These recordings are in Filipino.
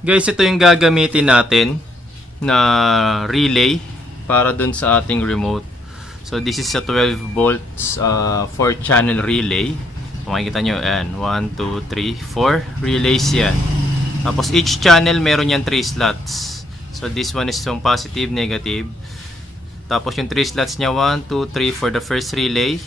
Guys, ito yung gagamitin natin na relay para dun sa ating remote. So this is a 12 volts 4 channel relay. Makikita nyo, ayan, 1, 2, 3, 4 relays yan. Tapos each channel meron yan 3 slots. So this one is yung positive, negative. Tapos yung 3 slots niya, 1, 2, 3 for the first relay,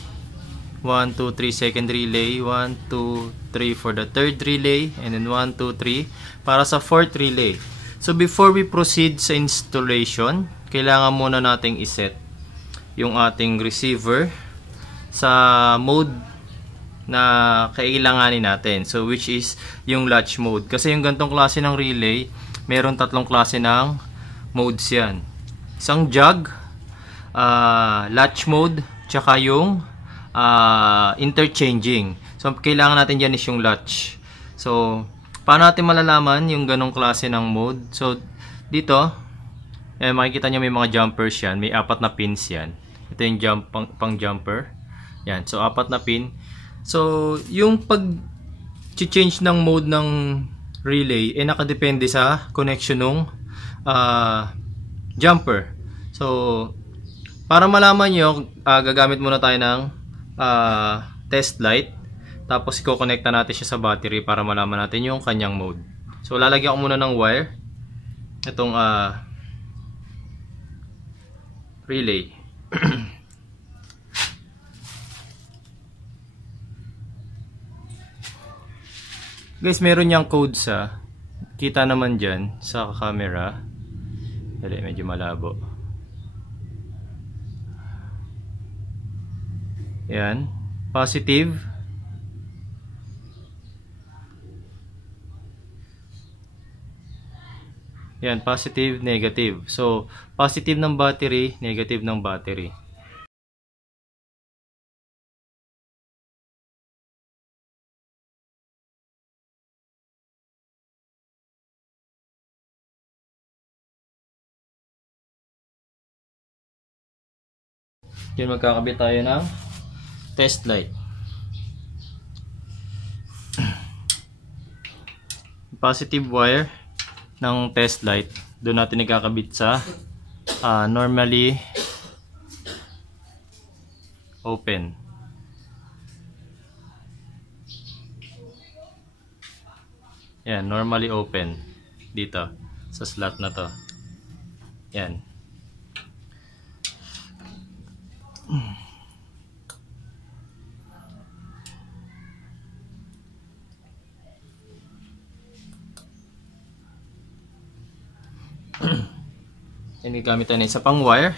1, 2, 3 second relay, 1, 2, 3 for the third relay, and then 1, 2, 3 para sa fourth relay. So before we proceed sa installation, kailangan muna nating iset yung ating receiver sa mode na kailanganin natin. So which is yung latch mode. Kasi yung gantong klase ng relay, meron tatlong klase ng modes yan. Isang jog, latch mode, tsaka yung interchanging. So kailangan natin dyan is yung latch. So paano natin malalaman yung ganong klase ng mode? So dito makikita nyo may mga jumpers yan, may 4 na pins yan. Ito yung pang jumper yan. So 4 na pin. So yung pag change ng mode ng relay nakadepende sa connection ng jumper. So para malaman nyo, gagamit muna tayo ng test light. Tapos i-connecta natin siya sa battery para malaman natin yung kanyang mode. So lalagyan ko muna ng wire itong relay. Guys, meron niyang code sa kita naman dyan sa camera. Dali, medyo malabo. Yan, positive. Yan, positive, negative. So, positive ng battery, negative ng battery. Yan, magkakabit tayo ng test light. Positive wire ng test light, doon natin ikakabit sa normally open. Yan, normally open dito sa slot na to. Yan. Yan, gamit tayo na isa pang wire.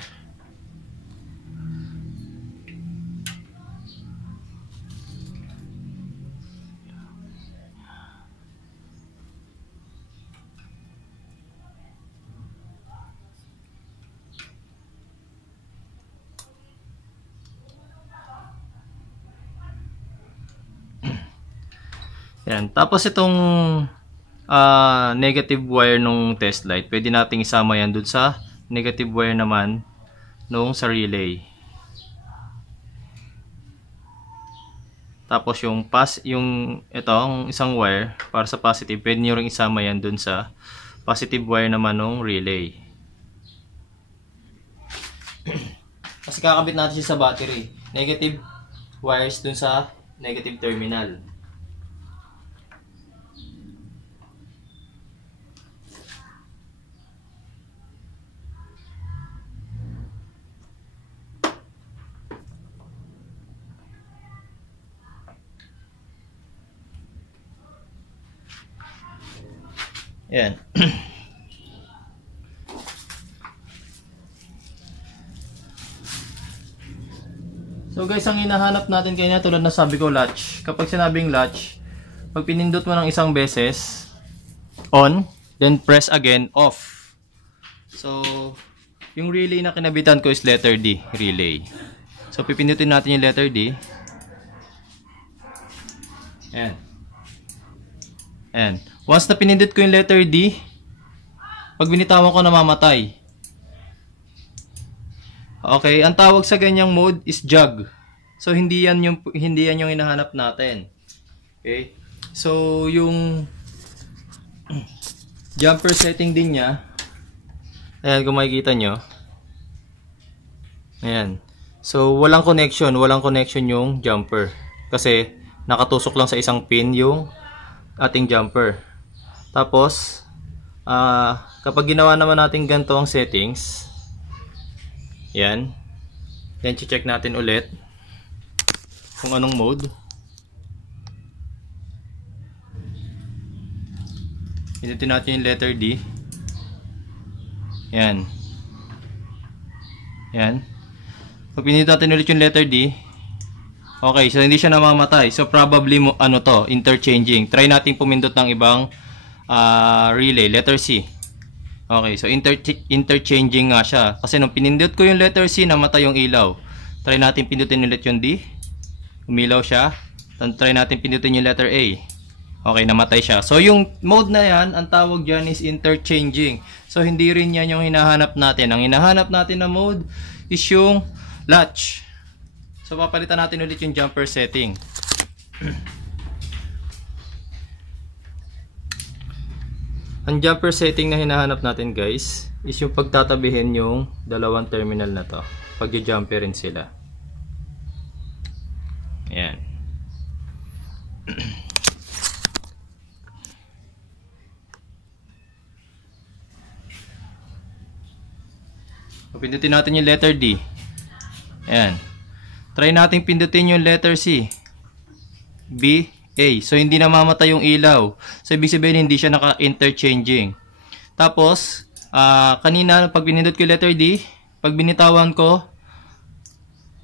Yan, tapos itong negative wire nung test light, pwede nating isama yan dun sa negative wire naman nung sa relay. Tapos yung itong isang wire para sa positive, pwede nyo rin isama yan dun sa positive wire naman nung relay. Kasi kakabit natin siya sa battery. Negative wires dun sa negative terminal. Yan. So guys, ang hinahanap natin kanina, tulad na sabi ko, latch. Kapag sinabing latch, pag pinindot mo ng isang beses, on, then press again, off. So, yung relay na kinabitan ko is letter D, relay. So, pipindutin natin yung letter D. Ayan. Ayan. Once na pinindot ko yung letter D, pag binitawan ko, namamatay. Okay, ang tawag sa ganyang mode is jog. So hindi yan yung hinahanap natin. Okay? So yung jumper setting din niya. Ayan, kung makikita nyo. Ayan. So, walang connection yung jumper. Kasi, nakatusok lang sa isang pin yung ating jumper. Tapos, kapag ginawa naman natin ganito ang settings, yan. Then, check natin ulit kung anong mode. Pinutin natin yung letter D. Yan. Yan. Pag pinutin natin ulit yung letter D, okay, so hindi siya namamatay. So probably interchanging. Try natin pumindot ng ibang relay, letter C. Okay, so interchanging nga siya. Kasi nung pinindot ko yung letter C, namatay yung ilaw. Try natin pindutin ulit yung D. Umilaw siya. Try natin pindutin yung letter A. Okay, namatay siya. So, yung mode na yan, ang tawag dyan is interchanging. So, hindi rin yan yung hinahanap natin. Ang hinahanap natin na mode is yung latch. So, papalitan natin ulit yung jumper setting. Ang jumper setting na hinahanap natin, guys, is yung pagtatabihin yung dalawang terminal na to. Pag-jumperin sila. Ayan. Pindutin natin yung letter D. Ayan. Try natin pindutin yung letter C. B, A. So, hindi namamatay yung ilaw. So, ibig sabihin, hindi siya naka-interchanging. Tapos, kanina, pag pinindot ko yung letter D, pag binitawan ko,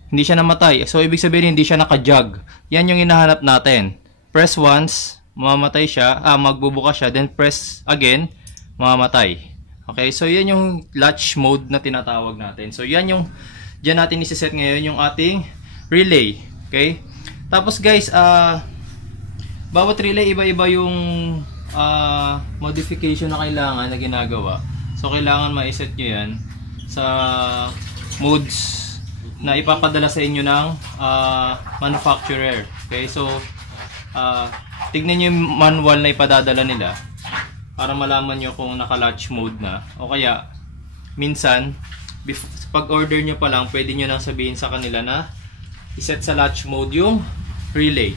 hindi siya namatay. So, ibig sabihin, hindi siya naka-jog. Yan yung hinahanap natin. Press once, mamamatay siya. Magbubuka siya. Then, press again, mamamatay. Okay, so yan yung latch mode na tinatawag natin. So yan yung diyan natin i-set ngayon yung ating relay. Okay? Tapos guys, bawat relay iba-iba yung modification na kailangan na ginagawa. So kailangan ma-set nyo yan sa modes na ipapadala sa inyo ng manufacturer. Okay? So tignan nyo yung manual na ipadadala nila para malaman nyo kung naka-latch mode na. O kaya, minsan, pag order nyo pa lang, pwede nyo nang sabihin sa kanila na iset sa latch mode yung relay.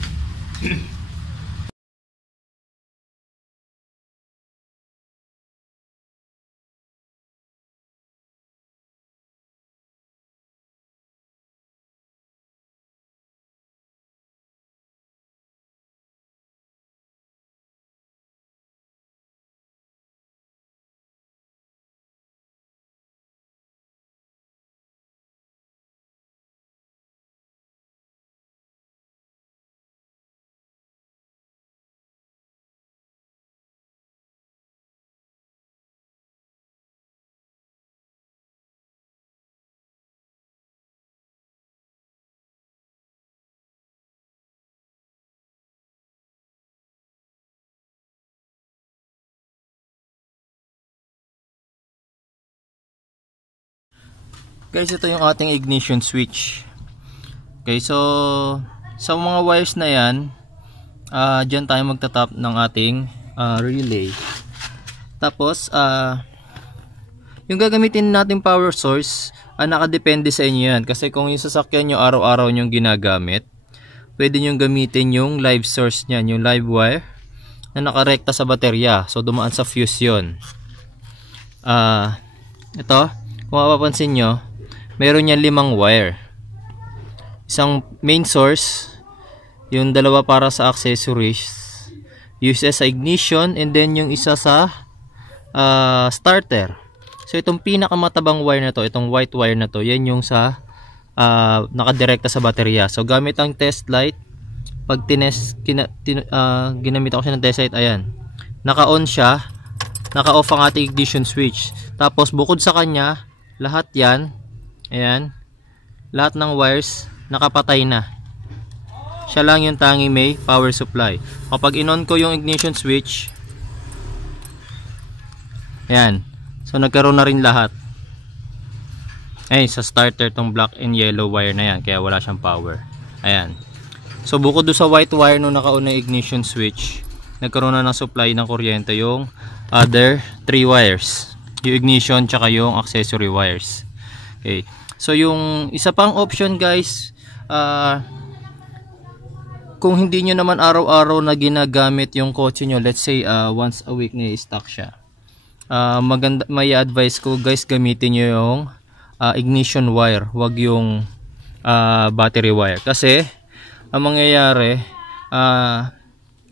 Guys, ito yung ating ignition switch. Okay, so sa mga wires na yan, dyan tayo magtatap ng ating relay. Tapos, yung gagamitin nating power source, nakadepende sa inyo yan. Kasi kung yung sasakyan nyo araw-araw nyo ginagamit, pwede nyo gamitin yung live source nyan, yung live wire na nakarekta sa baterya. So, dumaan sa fuse yun. Ito, kung mapapansin nyo, meron yan 5 wire. Isang main source, yung dalawa para sa accessories, uses sa ignition, and then yung isa sa starter. So itong pinakamatabang wire na to, itong white wire na to, yan yung sa nakadirekta sa baterya. So gamit ang test light, pag ginamit ako siya ng test light, ayan, naka-on siya, naka-off ang ating ignition switch. Tapos bukod sa kanya, lahat yan, ayan, lahat ng wires nakapatay na. Siya lang yung tanging may power supply. Kapag in-on ko yung ignition switch, ayan, so nagkaroon na rin lahat. Ay, sa starter tong black and yellow wire na yan, kaya wala siyang power. Ayan. So bukod do sa white wire nung naka-on na ignition switch, nagkaroon na ng supply ng kuryente yung other 3 wires, yung ignition tsaka yung accessory wires. Okay, so yung isa pang option guys, kung hindi nyo naman araw-araw na ginagamit yung kotse nyo, let's say once a week na i-stock siya, maganda, may advice ko guys, gamitin nyo yung ignition wire, wag yung battery wire. Kasi ang mangyayari,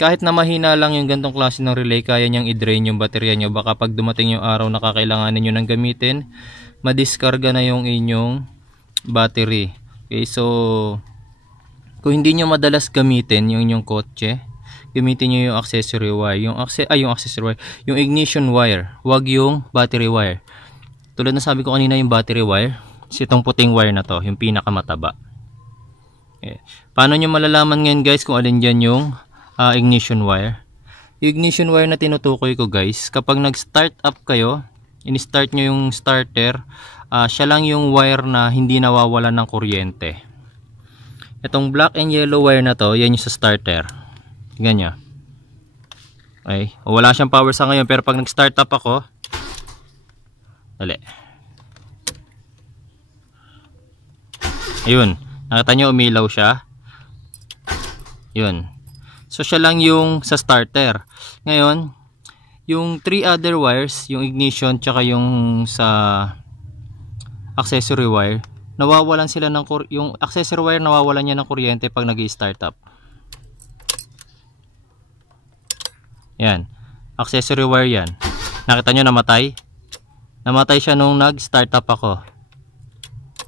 kahit na mahina lang yung gantong klase ng relay, kaya niyang i-drain yung baterya nyo. Baka pag dumating yung araw na kakailanganin nyo nang gamitin, madiskarga na yung inyong battery. Okay, so kung hindi nyo madalas gamitin yung inyong kotse, gamitin nyo yung accessory wire, yung ignition wire, wag yung battery wire. Tulad na sabi ko kanina, yung battery wire, itong puting wire na to, yung pinakamataba. Okay. Paano nyo malalaman ngayon guys kung alin dyan yung ignition wire? Yung ignition wire na tinutukoy ko guys, kapag nag-start up kayo, in-start nyo yung starter, siya lang yung wire na hindi nawawalan ng kuryente. Itong black and yellow wire na to, yan yung sa starter. Tingnan nyo. Okay. Wala siyang power sa ngayon, pero pag nag-start up ako, dali. Ayun. Nakita nyo, umilaw siya. Yun. So, siya lang yung sa starter. Ngayon, yung 3 other wires, yung ignition, tsaka yung sa accessory wire, nawawalan sila ng yung accessory wire, nawawalan niya ng kuryente pag nag-i-start up. Yan. Accessory wire yan. Nakita nyo, namatay? Namatay siya nung nag-start up ako.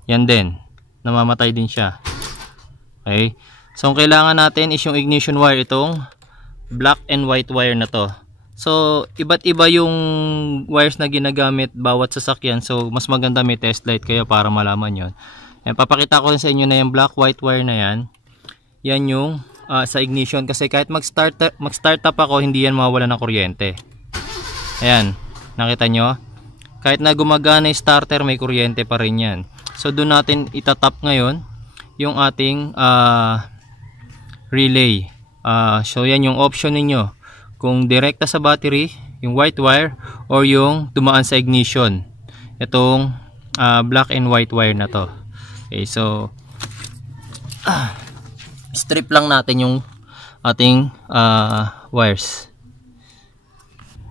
Yan din. Namamatay din siya. Okay. So, ang kailangan natin is yung ignition wire, itong black and white wire na to. So, iba't iba yung wires na ginagamit bawat sasakyan. So, mas maganda may test light kayo para malaman yon. Ayan, papakita ko sa inyo na yung black white wire na yan. Yan yung sa ignition. Kasi kahit mag-start up ako, hindi yan mawawala ng kuryente. Ayan, nakita nyo? Kahit na gumagana yung starter, may kuryente pa rin yan. So, doon natin itatap ngayon yung ating relay. So, yan yung option ninyo. Kung direkta sa battery, yung white wire, or yung dumaan sa ignition. Itong black and white wire na to. Okay, so strip lang natin yung ating wires.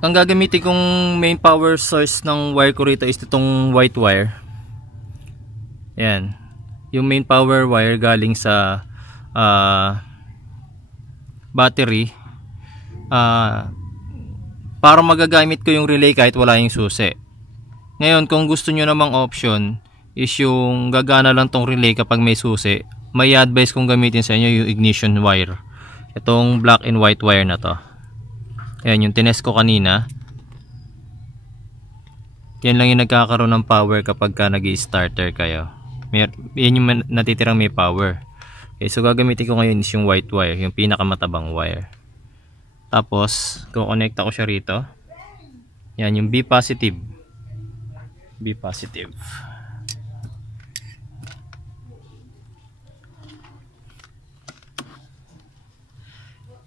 Ang gagamitin kong main power source ng wire ko rito is itong white wire. Yan. Yung main power wire galing sa battery, para magagamit ko yung relay kahit wala yung susi. Ngayon, kung gusto nyo namang option is yung gagana lang tong relay kapag may susi, may advice kong gamitin sa inyo yung ignition wire, itong black and white wire na to. Ayan, yung tinest ko kanina. Yan lang yung nagkakaroon ng power kapag ka nag-i-starter kayo. Yan yung natitirang may power. Okay, so gagamitin ko ngayon is yung white wire, yung pinakamatabang wire. Tapos, kukonekta ko siya rito. Yan, yung B positive. B positive.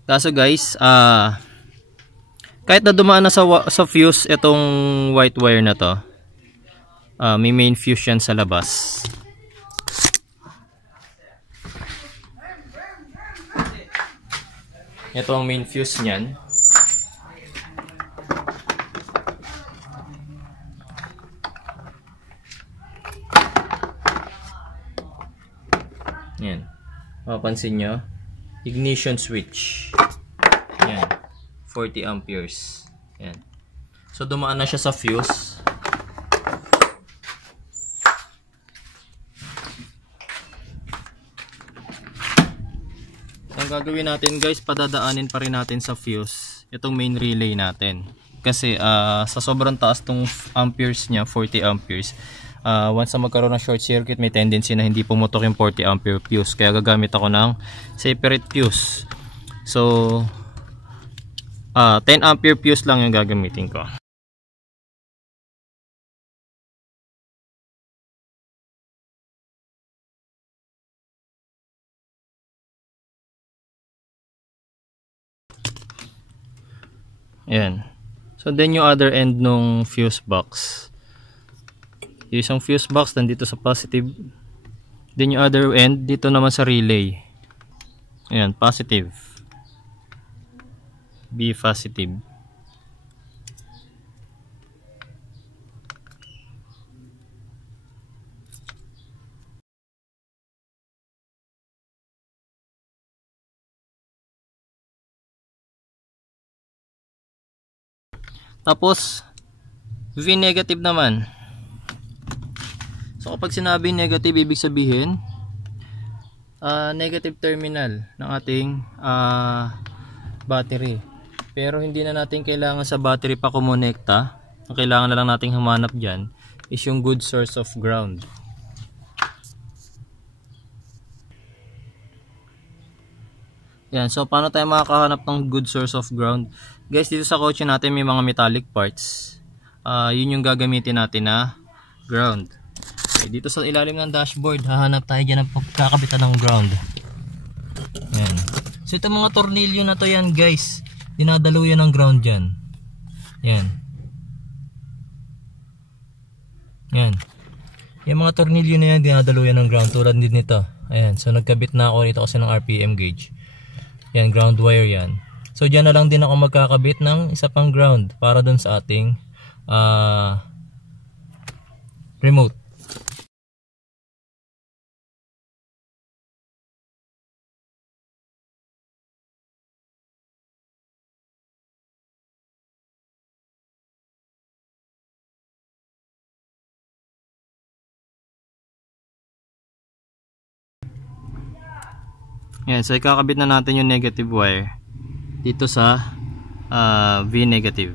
Kaso guys, kahit na dumaan na sa fuse itong white wire na to, may main fuse yan sa labas. Ito ang main fuse niyan. Yan. Mapapansin nyo, ignition switch. Yan. 40 amperes. Yan. So, dumaan na siya sa fuse. Ang gagawin natin guys, padadaanin pa rin natin sa fuse itong main relay natin. Kasi sa sobrang taas tong amperes niya, 40 amperes, once na magkaroon ng short circuit, may tendency na hindi pumutok yung 40 ampere fuse. Kaya gagamit ako ng separate fuse. So 10 ampere fuse lang yung gagamitin ko. Ayan. So So then yung other end nung fuse box. Yung isang fuse box nandito sa positive. Then yung other end dito naman sa relay. Ayan, positive. B positive. Tapos V negative naman. So kapag sinabi negative, ibig sabihin negative terminal ng ating battery. Pero hindi na natin kailangan sa battery pa kumonekta. Ang kailangan na lang nating humanap dyan is yung good source of ground. Yan, so paano tayo makakahanap ng good source of ground? Guys, dito sa kotse natin may mga metallic parts. Yun yung gagamitin natin na ground. Okay, dito sa ilalim ng dashboard, hahanap tayo dyan ng pagkakabitan ng ground. Yan. So itong mga tornilyo na to yan guys, dinadalo yan ng ground dyan. Yan. Yan. Yung mga tornilyo na yan, dinadalo yan ng ground tulad din nito. Ayan, so nagkabit na ako dito kasi ng RPM gauge. Yan, ground wire yan. So dyan na lang din ako magkakabit ng isa pang ground para dun sa ating remote. Yan, so ikakabit na natin yung negative wire dito sa V negative.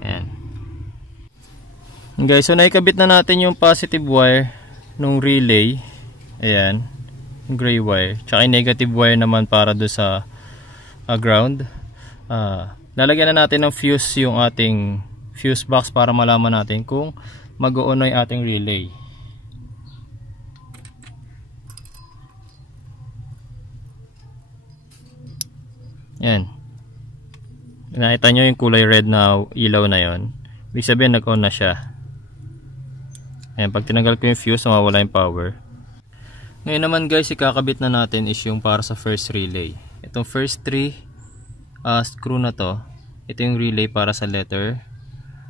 Ayan. Guys, so naikabit na natin yung positive wire nung relay. Ayan, yung gray wire. Tsaka yung negative wire naman para do sa ground. Lalagyan na natin ng fuse yung ating fuse box para malaman natin kung mag-o-on yung ating relay. Yan. Nakita nyo yung kulay red na ilaw na yon. Ibig sabihin nag-on na siya. Ayan, pag tinanggal ko yung fuse, mawawala yung power. Ngayon naman guys, ikakabit na natin is yung para sa first relay. Itong first 3 screw na to, ito yung relay para sa letter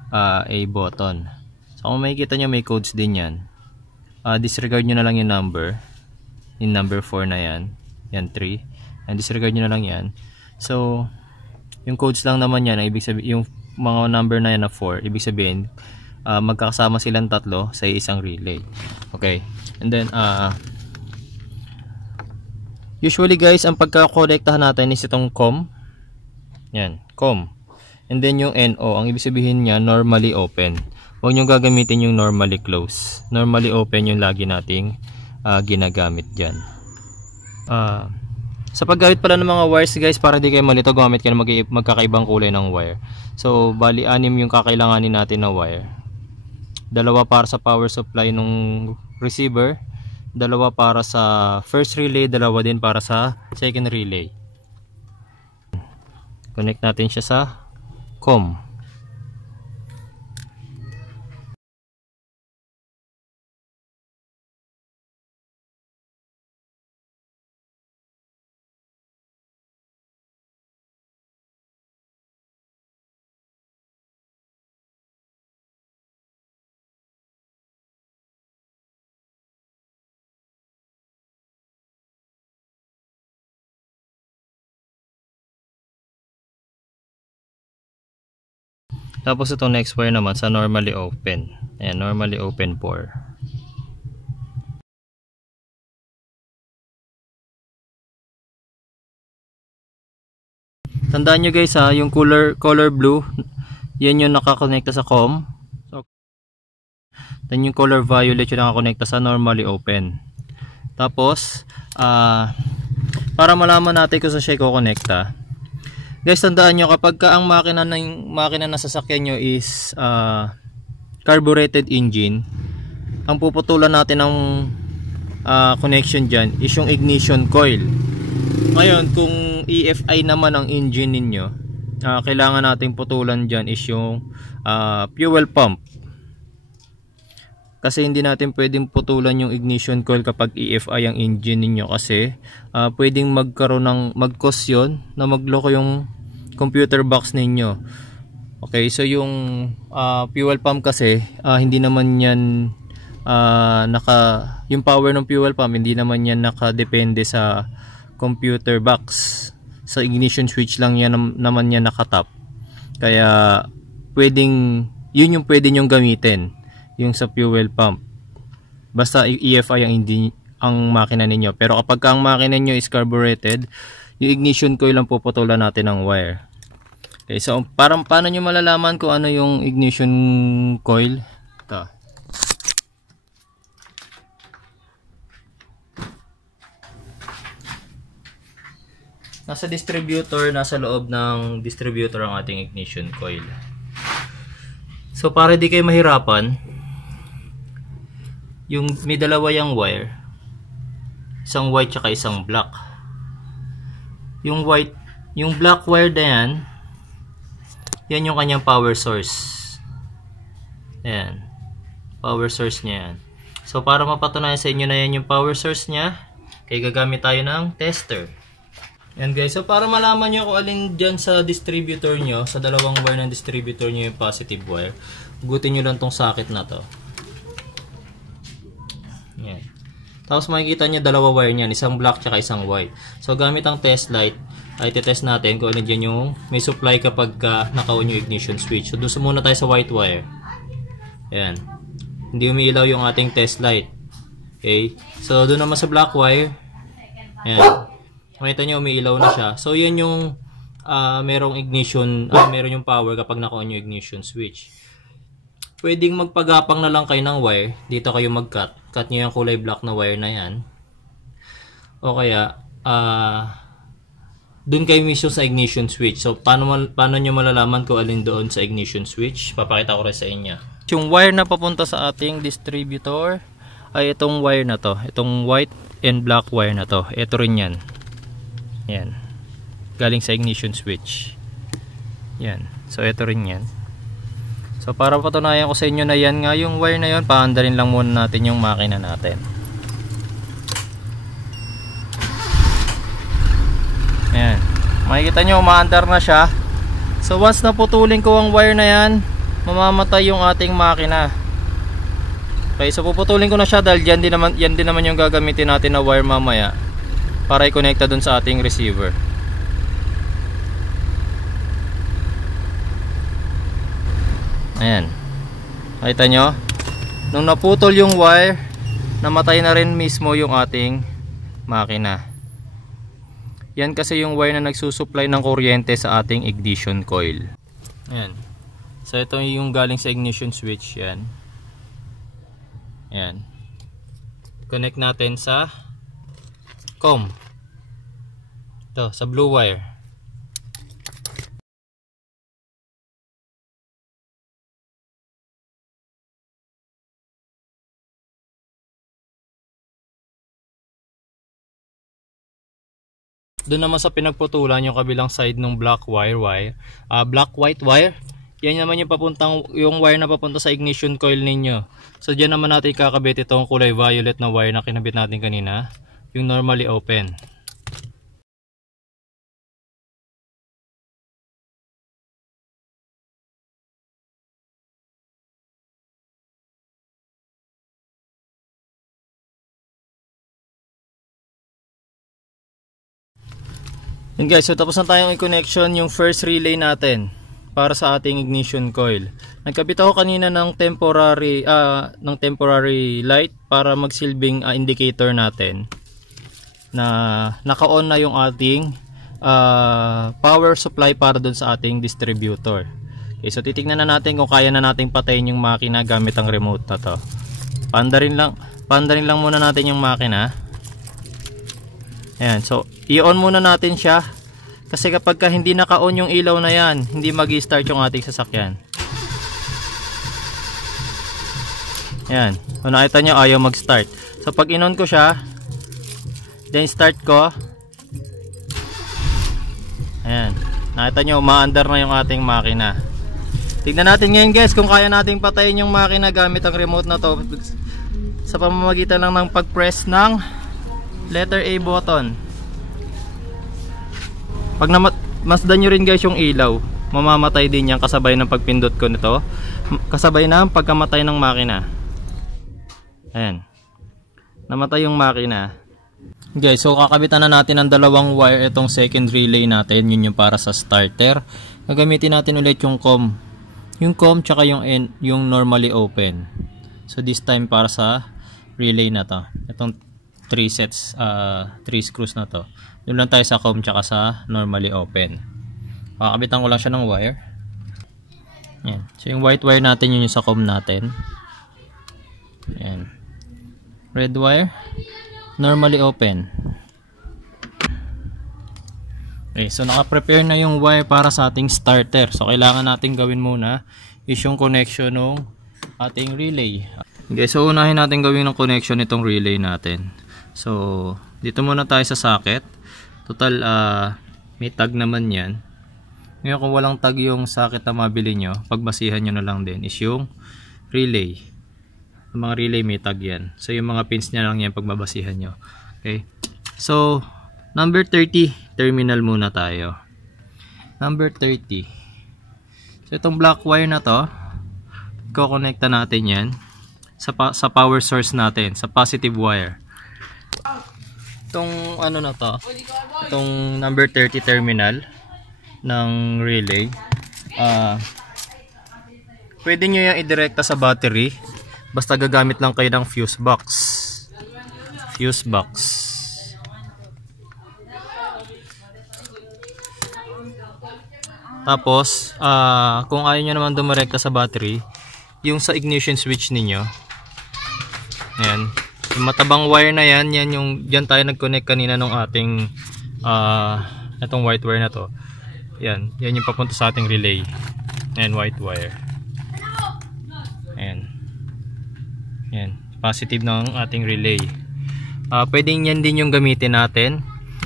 A button. So kung makikita nyo, may codes din yan. Disregard nyo na lang yung number. Yung number 4 na yan. Yan 3. And disregard nyo na lang yan. So, yung codes lang naman yan, ibig sabihin, yung mga number na yan na 4, ibig sabihin, magkakasama silang tatlo sa isang relay. Okay. And then, usually guys, ang pagkakonektahan natin is itong COM. Yan, COM. And then yung NO, ang ibig sabihin niya, normally open. Huwag nyo gagamitin yung normally close. Normally open yung lagi nating ginagamit dyan. Sa paggamit pala ng mga wires guys, para di kayo malito, gumamit kayo ng magkakaibang kulay ng wire. So bali 6 yung kakailanganin natin na wire. 2 para sa power supply ng receiver, 2 para sa first relay, 2 din para sa second relay. Connect natin siya sa COM. Tapos itong next wire naman sa normally open. Ayan, normally open for. Tandaan nyo guys yung color blue, yan yung nakakonekta sa COM. So, then yung color violet yung nakakonekta sa normally open. Tapos, para malaman natin kung sa siya kukonekta, guys, tandaan nyo kapag ang makina na sasakyan nyo is carbureted engine, ang puputulan natin ng connection dyan is yung ignition coil. Ngayon, kung EFI naman ang engine ninyo, kailangan nating putulan dyan is yung fuel pump. Kasi hindi natin pwedeng putulan yung ignition coil kapag EFI ang engine ninyo, kasi pwedeng mag-cause yun na magloko yung computer box ninyo. Okay, so yung fuel pump kasi hindi naman yan yung power ng fuel pump hindi naman yan nakadepende sa computer box. Sa ignition switch lang yan naman yan nakatap. Kaya yun yung pwede nyong gamitin, yung sa fuel pump, basta EFI ang makina ninyo. Pero kapag ang makina ninyo is carbureted, yung ignition coil lang puputulan natin ng wire. Okay, so paano nyo malalaman kung ano yung ignition coil? Ito. Nasa loob ng distributor ang ating ignition coil. So para di kayo mahirapan, may dalawa yung wire, isang white tsaka isang black. Yung black wire na yan yung kanyang power source. Ayan, power source niya yan. So para mapatunayan sa inyo na yan yung power source niya, kaya gagamit tayo ng tester. Yan guys, so para malaman nyo kung alin dyan sa distributor nyo, sa dalawang wire ng distributor nyo yung positive wire, hugutin nyo lang tong socket na to. Yan. Tapos makikita nyo dalawa wire nyan, isang black tsaka isang white. So gamit ang test light, ay test natin kung alin dyan yung may supply kapag naka-on yung ignition switch. So doon muna tayo sa white wire. Yan. Hindi umiilaw yung ating test light. Okay. So doon naman sa black wire. Yan. Makita nyo umiilaw na siya. So yan yung merong ignition, meron yung power kapag naka-on yung ignition switch. Pwedeng magpagapang na lang kayo ng wire. Dito kayo mag-cut. Cut nyo yung kulay black na wire na yan. O kaya doon kayo mismo sa ignition switch. So paano nyo malalaman kung alin doon sa ignition switch? Papakita ko rin sa inyo. Yung wire na papunta sa ating distributor ay itong wire na to. Itong white and black wire na to. Ito rin yan. Yan. Galing sa ignition switch. Yan. So ito rin yan. So para patunayan ko sa inyo na yan nga yung wire na yon, paandarin lang muna natin yung makina natin. Ayan. Makikita nyo umaandar na siya. So once naputulin ko ang wire na yan, mamamatay yung ating makina. Okay, so puputulin ko na siya dahil yan din naman yung gagamitin natin na wire mamaya para i-connecta dun sa ating receiver. Ayan. Nakita nyo? Nung naputol yung wire, namatay na rin mismo yung ating makina. Yan kasi yung wire na nagsusupply ng kuryente sa ating ignition coil. Ayan. So ito yung galing sa ignition switch. Yan. Ayan. Connect natin sa COM. Ito, sa blue wire. Doon naman sa pinagputulan yung kabilang side ng black white wire. Yan naman yung wire na papunta sa ignition coil ninyo. So diyan naman natin kakabit itong kulay violet na wire na kinabit natin kanina, yung normally open. Yun guys, so tapos na tayong i-connection yung first relay natin para sa ating ignition coil. Nagkabit ako kanina ng temporary light para magsilbing indicator natin na naka-on na yung ating power supply para dun sa ating distributor. Okay, so titignan na natin kung kaya na nating patayin yung makina gamit ang remote na to. Pandarin lang muna natin yung makina. Ayan, so i-on muna natin siya kasi kapag hindi naka-on yung ilaw na yan, hindi mag-i-start yung ating sasakyan. Ayan, kung nakita nyo ayaw mag-start. So pag in-on ko siya, then start ko, ayan, Nakita nyo, umaandar na yung ating makina. Tignan natin ngayon guys kung kaya nating patayin yung makina gamit ang remote na to sa pamamagitan lang ng pag-press ng letter A button. Pag masdan nyo rin guys yung ilaw, mamamatay din yan kasabay ng pagpindot ko nito, kasabay ng pagkamatay ng makina. Ayan, namatay yung makina. Guys, so kakabitan na natin ang dalawang wire itong second relay natin. Yun yung para sa starter. Gagamitin natin ulit yung COM. Yung COM tsaka yung normally open. So this time para sa relay na to. Itong 3 sets, 3 screws na to. Doon lang tayo sa COM tsaka sa normally open. Kakabitan ko lang siya ng wire. Yan. So yung white wire natin yun yung sa COM natin. Yan. Red wire, normally open. Okay, so naka-prepare na yung wire para sa ating starter. So kailangan natin gawin muna is yung connection ng ating relay. Okay, so unahin natin gawin ng connection itong relay natin. So dito muna tayo sa socket. Total may tag naman yan. Ngayon kung walang tag yung socket na mabili nyo, pagbasihan nyo na lang din is yung relay. Yung mga relay may tag yan. So yung mga pins nya lang yan pagbabasihan nyo. Okay, so number 30 terminal muna tayo. Number 30. So itong black wire na to, ko-connecta natin yan sa power source natin, sa positive wire. Itong ano na to, itong number 30 terminal ng relay, pwede nyo yung idirekta sa battery, basta gagamit lang kayo ng fuse box. Fuse box. Tapos, kung ayaw nyo naman dumirekta sa battery, yung sa ignition switch ninyo, ayan, yung matabang wire na yan, yan yung, dyan tayo nag-connect kanina nung ating, itong white wire na to. Yan, yan yung papunta sa ating relay. Ayan, white wire. Ayan. Ayan, positive ng ating relay. Pwedeng yan din yung gamitin natin.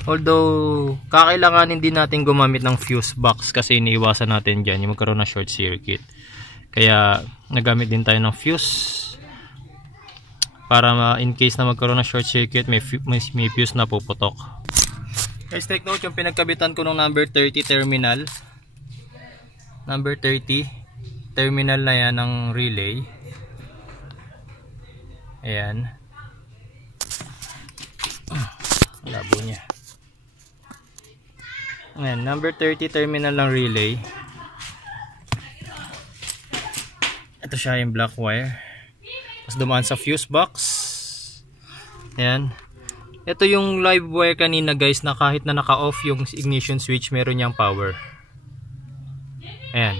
Although, kakailanganin din natin gumamit ng fuse box kasi iniiwasan natin dyan yung magkaroon ng short circuit. Kaya, nagamit din tayo ng fuse para in case na magkaroon ng short circuit, may fuse na puputok. Guys, take note yung pinagkabitan ko ng number 30 terminal. Number 30 terminal na yan ng relay. Ayan. Labo niya. Ayan, number 30 terminal ng relay. Ito siya yung black wire. Tapos dumaan sa fuse box. Ayan. Ito yung live wire kanina guys, na kahit na naka-off yung ignition switch, meron niyang power. Ayan.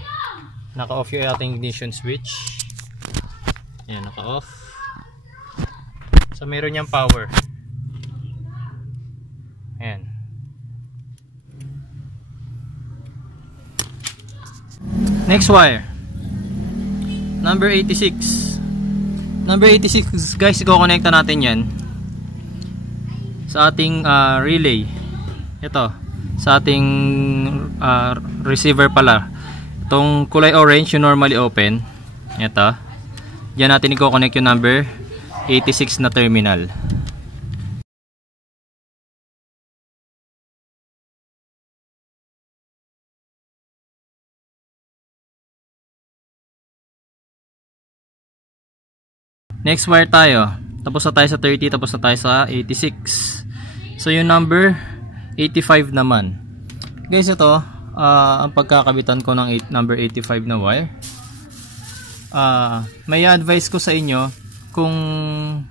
Naka-off yung ating ignition switch. Ayan, naka-off. So meron niyang power. Ayan. Next wire, number 86. Number 86 guys, i-connecta natin yan sa ating relay. Ito, sa ating receiver pala. Itong kulay orange, yung normally open. Ito, diyan natin i-connect yung number 86 na terminal. Next wire tayo. Tapos na tayo sa 30, tapos na tayo sa 86. So yung number 85 naman. Guys, ito ang pagkakabitan ko ng number 85 na wire. May advice ko sa inyo, kung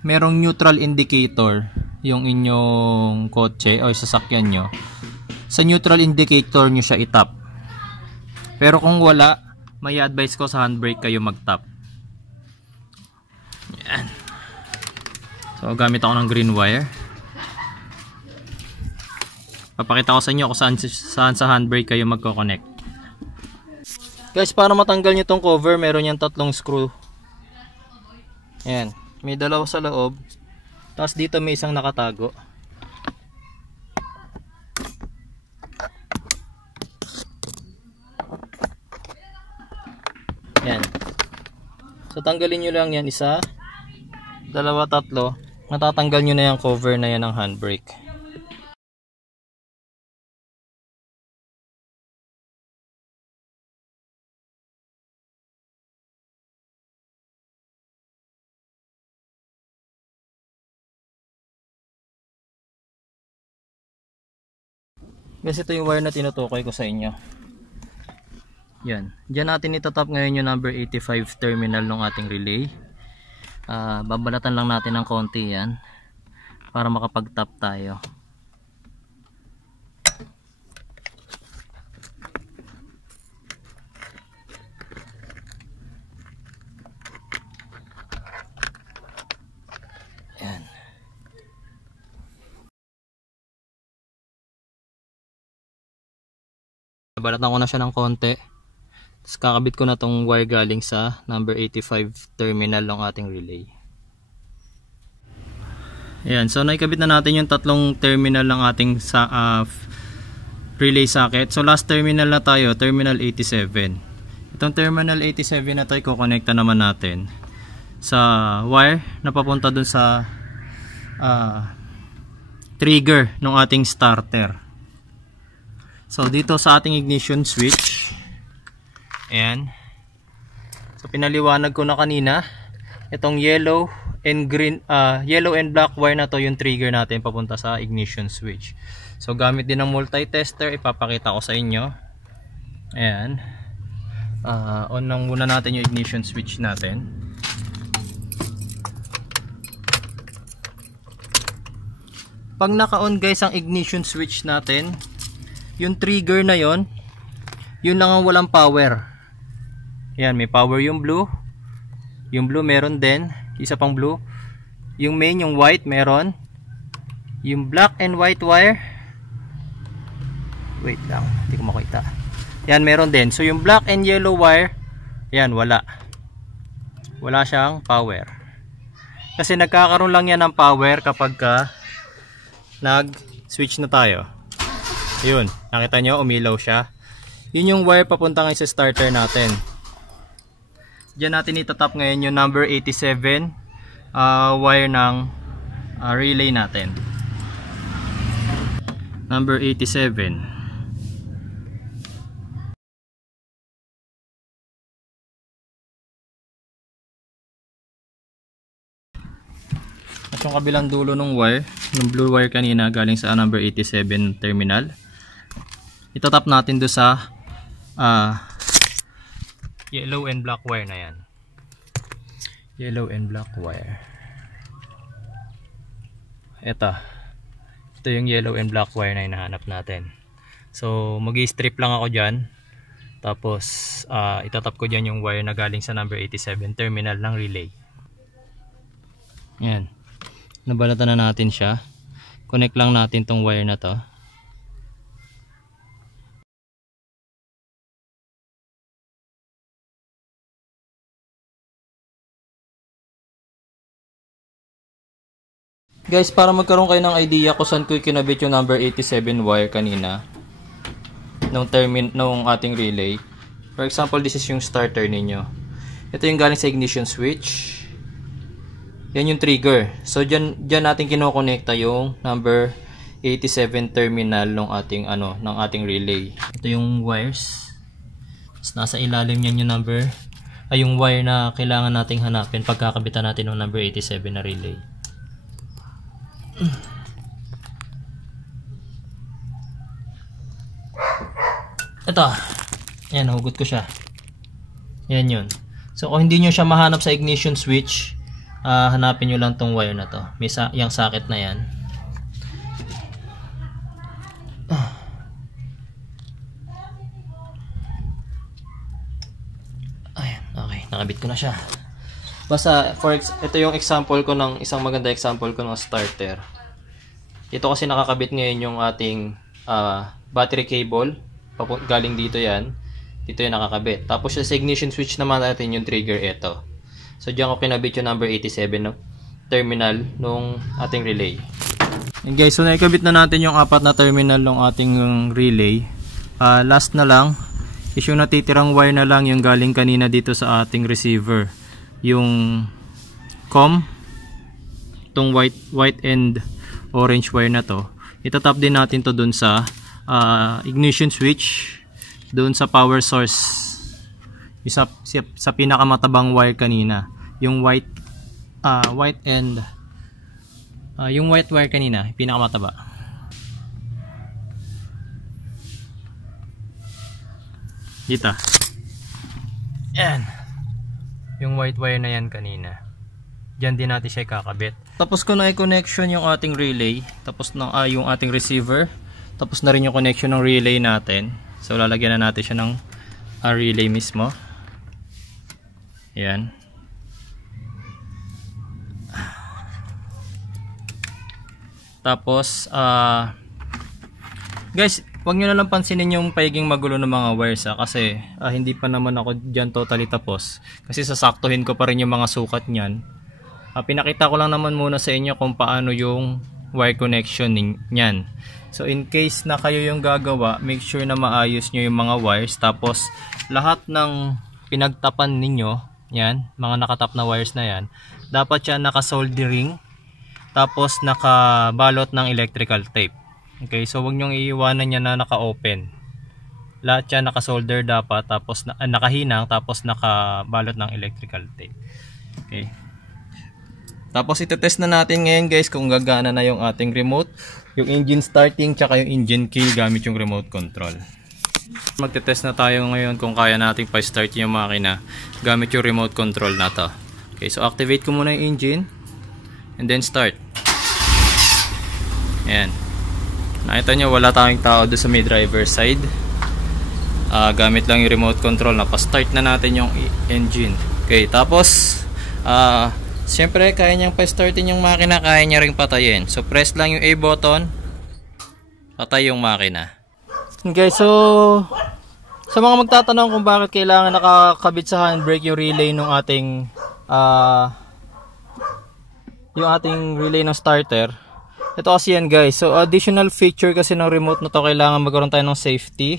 merong neutral indicator yung inyong kotse o sasakyan nyo, sa neutral indicator nyo siya itap. Pero kung wala, may advice ko sa handbrake kayo mag-tap. Yan. So gamit ako ng green wire. Papakita ko sa inyo kung saan sa handbrake kayo magko-connect. Guys, para matanggal nyo tong cover, meron yan 3 screw. Ayan, may 2 sa loob. Tapos dito may isang nakatago. Yan. So tanggalin nyo lang yan, isa, dalawa, tatlo. Matatanggal nyo na yung cover na yan ng handbrake. Kasi ito yung wire na tinutukoy ko sa inyo. Yan. Diyan natin itatap ngayon yung number 85 terminal ng ating relay. Babalatan lang natin ng konti yan para makapag-tap tayo. Yan. Babalatan ko na siya ng konti. Tapos kakabit ko na tong wire galing sa number 85 terminal ng ating relay. Ayan, so naikabit na natin yung tatlong terminal ng ating relay socket. So last terminal na tayo, terminal 87. Itong terminal 87 na tayo kukonekta naman natin sa wire na papunta dun sa trigger ng ating starter. So dito sa ating ignition switch, ayan. So pinaliwanag ko na kanina, itong yellow and black wire na to yung trigger natin papunta sa ignition switch. So gamit din ng multi-tester, ipapakita ko sa inyo. Ayan. On lang muna natin yung ignition switch natin. Pag naka-on guys ang ignition switch natin, yung trigger na yon, yun lang ang walang power. Yan, may power yung blue. Yung blue meron din. Isa pang blue. Yung main, yung white meron. Yung black and white wire, wait lang, hindi ko makita. Yan, meron din. So yung black and yellow wire, yan, wala. Wala siyang power. Kasi nagkakaroon lang yan ng power kapag nag-switch na tayo. Yun, nakita nyo, umilaw siya. Yun yung wire papunta ngayon sa starter natin. Diyan natin itatap ngayon yung number 87 wire ng relay natin. Number 87. At yung kabilang dulo ng wire, yung blue wire kanina galing sa number 87 terminal, itatap natin do sa yellow and black wire na yan. Yellow and black wire. Ito yung yellow and black wire na hinahanap natin. So mag-i-strip lang ako dyan. Tapos itatap ko dyan yung wire na galing sa number 87 terminal ng relay. Yan. Nabalatan na natin siya. Connect lang natin tong wire na to. Guys, para magkaroon kayo ng idea kung saan ko kinabit yung number 87 wire kanina nung ating relay. For example, this is yung starter ninyo. Ito yung galing sa ignition switch. Yan yung trigger. So dyan natin kinokonekta yung number 87 terminal ng ating relay. Ito yung wires. Tapos nasa ilalim yan yung yung wire na kailangan nating hanapin pagkakabitan natin ng number 87 na relay. Ito. Ayan, hugot ko siya. Yan yun. So kung hindi nyo siya mahanap sa ignition switch, hanapin nyo lang tong wire na to. May yung socket na yan. Ayan, okay. Nakabit ko na siya. Basta, ito yung example ko ng, isang maganda example ko ng starter. Ito kasi nakakabit ngayon yung ating battery cable. Galing dito yan. Dito yung nakakabit. Tapos sa ignition switch naman natin yung trigger ito. So diyan ko kinabit yung number 87 no? Terminal nung ating relay. And guys, so naikabit na natin yung apat na terminal ng ating relay. Last na lang is yung natitirang wire na lang yung galing kanina dito sa ating receiver. Yung COM, itong white and orange wire na to, itatap din natin to dun sa ignition switch, dun sa power source, sa pinakamatabang wire kanina, yung white wire kanina, pinakamataba. Dito. Yan. Yung white wire na yan kanina. Diyan din natin siya kakabit. Tapos ko na i-connection yung ating relay, tapos na yung ating receiver, tapos na rin yung connection ng relay natin. So lalagyan na natin siya ng relay mismo. Ayan. Tapos guys, wag nyo na lang pansinin yung pagiging magulo ng mga wires kasi hindi pa naman ako dyan totally tapos, kasi sasaktuhin ko pa rin yung mga sukat nyan. Pinakita ko lang naman muna sa inyo kung paano yung wire connection nyan. So in case na kayo yung gagawa, make sure na maayos nyo yung mga wires. Tapos lahat ng pinagtapan ninyo, yan, mga nakatap na wires na yan, dapat yan naka-soldering, tapos nakabalot ng electrical tape. Okay, so huwag nyong iiwanan yan na naka-open. Lahat yan naka-solder dapat, tapos nakahinang, tapos nakabalot ng electrical tape. Okay. Tapos itetest na natin ngayon guys kung gagana na yung ating remote, yung engine starting, tsaka yung engine kill gamit yung remote control. Magtetest na tayo ngayon kung kaya nating pa-start yung makina gamit yung remote control na to. Okay, so activate ko muna yung engine and then start. Ayan. Nakita nyo wala tayong tao doon sa may driver side. Gamit lang yung remote control na pa-start na natin yung engine. Okay, tapos siyempre kaya niyang pa-startin yung makina, kaya niya ring patayin. So press lang yung A button, patay yung makina. Okay, so sa mga magtatanong kung bakit kailangan nakakabit sa handbrake yung relay ng ating relay ng starter, ito kasi yan guys. So additional feature kasi ng remote na to, kailangan magkaroon tayo ng safety.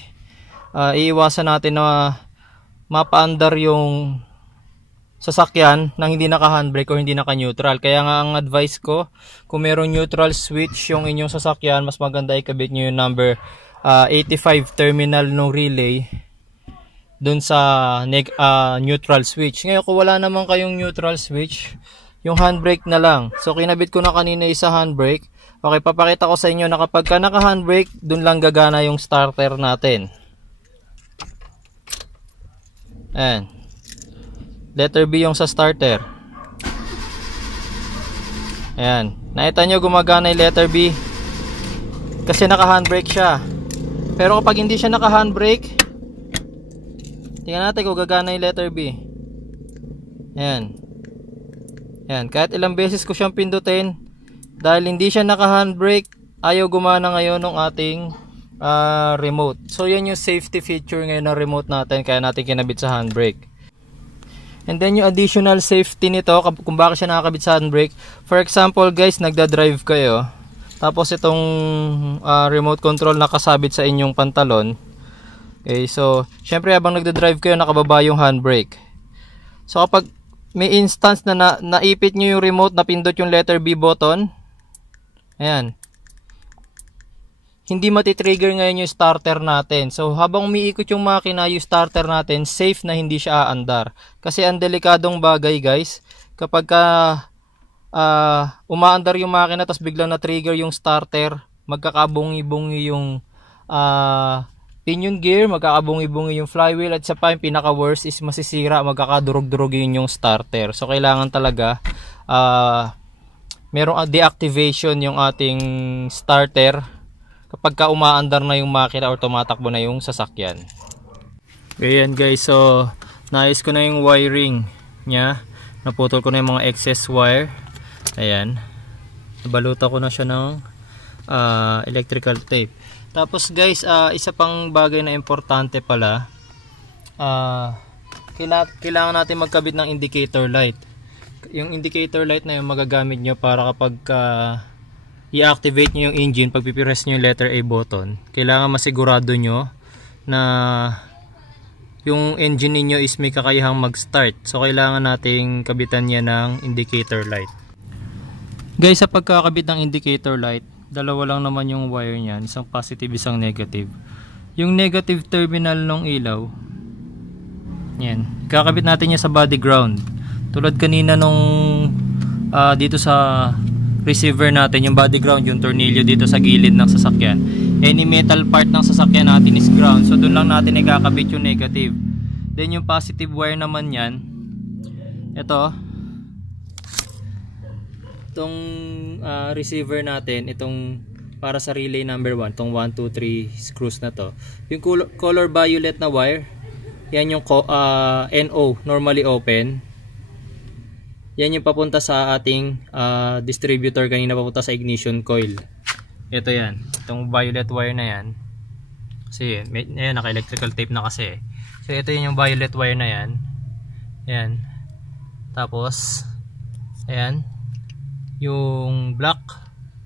Iiwasan natin na mapaandar yung sasakyan nang hindi naka-handbrake o hindi naka-neutral. Kaya nga ang advice ko, kung merong neutral switch yung inyong sasakyan, mas maganda ikabit nyo yung number 85 terminal ng relay dun sa neutral switch. Ngayon kung wala naman kayong neutral switch, yung handbrake na lang. So kinabit ko na kanina isa handbrake. Okay, papakita ko sa inyo na kapag ka naka-handbrake, dun lang gagana yung starter natin. Ayan. Letter B yung sa starter. Ayan. Nakita nyo gumagana yung letter B kasi naka-handbrake siya. Pero kapag hindi siya naka-handbrake, tingnan natin kung gagana yung letter B. Ayan. Ayan. Kahit ilang beses ko siyang pindutin, dahil hindi siya naka-handbrake, ayaw gumana ngayon ng ating remote. So yan yung safety feature ngayon ng remote natin, kaya natin kinabit sa handbrake. And then yung additional safety nito, kung bakit siya nakakabit sa handbrake, for example guys, nagda-drive kayo, tapos itong remote control nakasabit sa inyong pantalon. Okay, so syempre habang nagda-drive kayo, nakababa yung handbrake. So kapag may instance na naipit nyo yung remote, napindot yung letter B button, ayan, hindi matitrigger ngayon yung starter natin. So habang umiikot yung makina, yung starter natin, safe na hindi siya aandar. Kasi ang delikadong bagay guys, kapag umaandar yung makina tapos biglang na-trigger yung starter, magkakabungi-bungi yung pinion gear, magkakabungi-bungi yung flywheel, at sa pa yung pinaka worst is masisira, magkakadurog-durog yung starter. So kailangan talaga merong deactivation yung ating starter kapag ka umaandar na yung makina or tumatakbo na yung sasakyan. Ayan guys, so naayos ko na yung wiring nya, naputol ko na yung mga excess wire. Ayan, nabalutan ko na siya ng electrical tape. Tapos guys, isa pang bagay na importante pala, kailangan natin magkabit ng indicator light. Yung indicator light na yung magagamit nyo para kapag i-activate nyo yung engine, pag pipress nyo yung letter A button, kailangan masigurado nyo na yung engine ninyo is may kakayahang mag-start. So kailangan nating kabitan niya ng indicator light. Guys, sa pagkakabit ng indicator light, dalawa lang naman yung wire niyan, isang positive, isang negative. Yung negative terminal ng ilaw, yan, kakabit natin niya sa body ground. Tulad kanina nung dito sa receiver natin, yung body ground, yung tornilyo dito sa gilid ng sasakyan. Any metal part ng sasakyan natin is ground, so doon lang natin ikakabit yung negative. Then yung positive wire naman yan, itong receiver natin, itong para sa relay number 1, itong 1, 2, 3 screws na to, yung color violet na wire, yan yung NO, normally open. Yan yung papunta sa ating distributor kanina, papunta sa ignition coil. Ito yan, itong violet wire na yan. Kasi ayan, naka electrical tape na kasi. So ito yung violet wire na yan. Ayan. Tapos ayan, yung black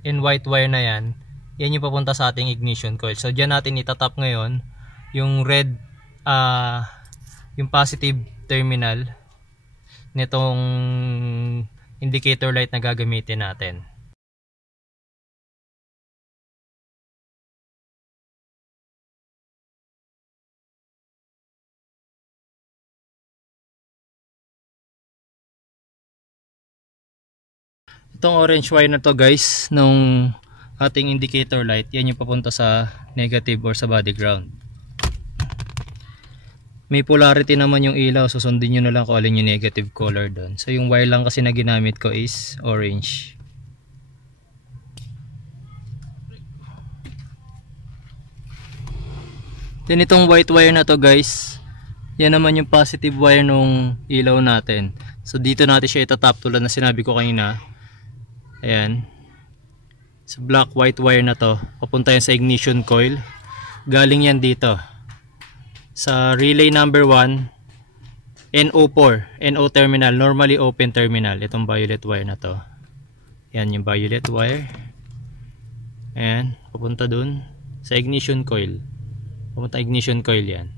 and white wire na yan, yan yung papunta sa ating ignition coil. So dyan natin itatap ngayon yung red, yung positive terminal nitong indicator light na gagamitin natin. Itong orange wire na to guys, nung ating indicator light, yan yung papunta sa negative or sa body ground. May polarity naman yung ilaw, so sundin nyo na lang kung alin yung negative color doon. So yung wire lang kasi na ginamit ko is orange. Then itong white wire na to guys, yan naman yung positive wire nung ilaw natin. So dito natin siya itatap tulad na sinabi ko kanina. Ayan. So black white wire na to, papunta yan sa ignition coil. Galing yan dito sa relay number 1, NO4, NO terminal, normally open terminal. Itong violet wire na to, yan yung violet wire. Ayan, papunta dun sa ignition coil, papunta ignition coil yan.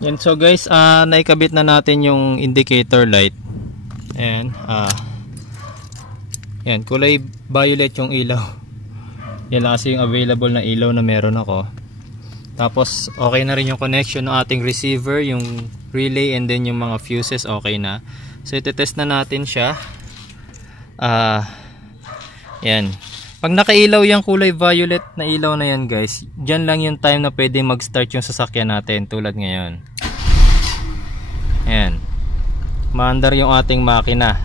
Yan, so guys, naikabit na natin yung indicator light. Ayan, yan, kulay violet yung ilaw. Yan lang kasi yung available na ilaw na meron ako. Tapos okay na rin yung connection ng ating receiver, yung relay, and then yung mga fuses okay na. So iti-test na natin siya. Yan, pag nakailaw yung kulay violet na ilaw na yan guys, dyan lang yung time na pwede mag-start yung sasakyan natin, tulad ngayon. Ayan, maandar yung ating makina.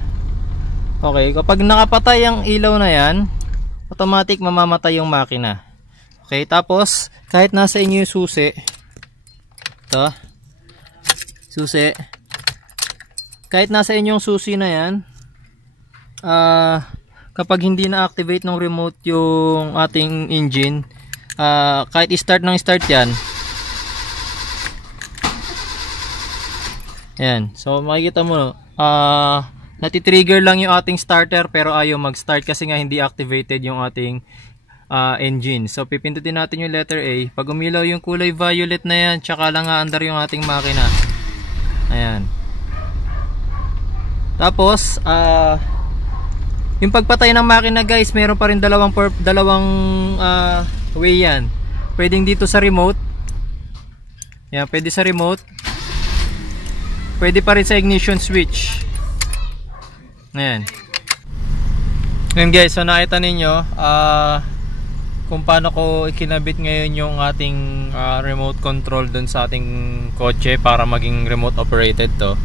Okay, kapag nakapatay ang ilaw na yan, automatic mamamatay yung makina. Okay, tapos kahit nasa inyo yung susi, ito, susi, kahit nasa inyo yung susi na yan, kapag hindi na-activate ng remote yung ating engine, kahit i-start ng start yan, ayan, so makikita mo, natitrigger lang yung ating starter pero ayaw mag-start kasi nga hindi activated yung ating engine. So pipindutin natin yung letter A. Pag umilaw yung kulay violet na yan, tsaka lang aandar yung ating makina. Ayan. Tapos yung pagpatay ng makina guys, meron pa rin dalawang way yan. Pwedeng dito sa remote. Yan, pwede sa remote. Pwede pa rin sa ignition switch. Ayan. Ngayon guys, so nakita ninyo kung paano ko ikinabit ngayon yung ating remote control dun sa ating kotse para maging remote operated to.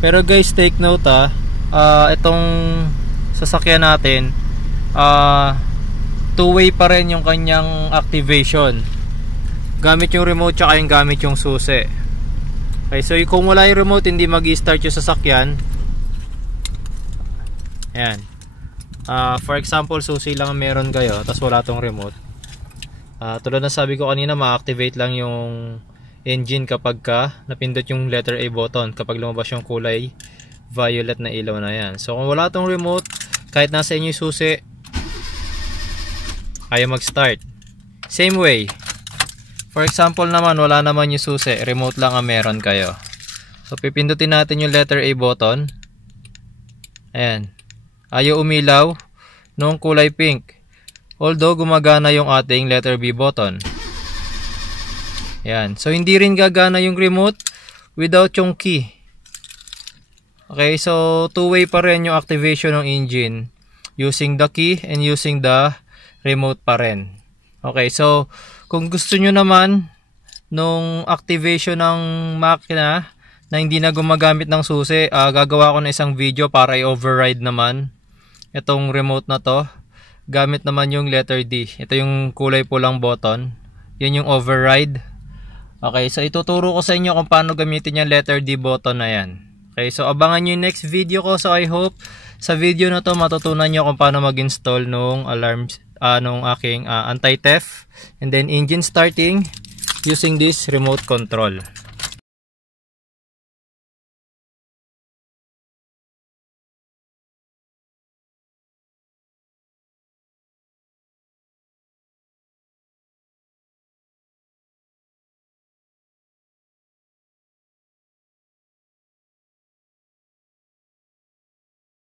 Pero guys, take note itong sasakyan natin, two-way pa rin yung kanyang activation. Gamit yung remote tsaka yung gamit yung susi. Okay, so kung wala yung remote, hindi mag-i-start yung sasakyan. Ayan. For example, susi lang meron kayo, tapos wala tong remote. Tulad na sabi ko kanina, ma-activate lang yung engine kapag napindot yung letter A button, kapag lumabas yung kulay violet na ilaw na yan. So kung wala tong remote, kahit nasa inyo yung susi, ayaw mag-start. Same way, for example naman, wala naman yung susi, remote lang ang meron kayo. So pipindutin natin yung letter A button. Ayan, ayaw umilaw nung kulay pink, although gumagana yung ating letter B button. Ayan, so hindi rin gagana yung remote without yung key. Okay, so two-way pa rin yung activation ng engine, using the key and using the remote pa rin. Okay, so kung gusto nyo naman nung activation ng makina na hindi na gumagamit ng susi, gagawa ko na isang video para i-override naman itong remote na to. Gamit naman yung letter D. Ito yung kulay pulang button. Yun yung override. Okay, so ituturo ko sa inyo kung paano gamitin yung letter D button na yan. Okay, so abangan nyo yung next video ko. So I hope sa video na to matutunan nyo kung paano mag-install nung alarms, nung aking anti-theft and then engine starting using this remote control.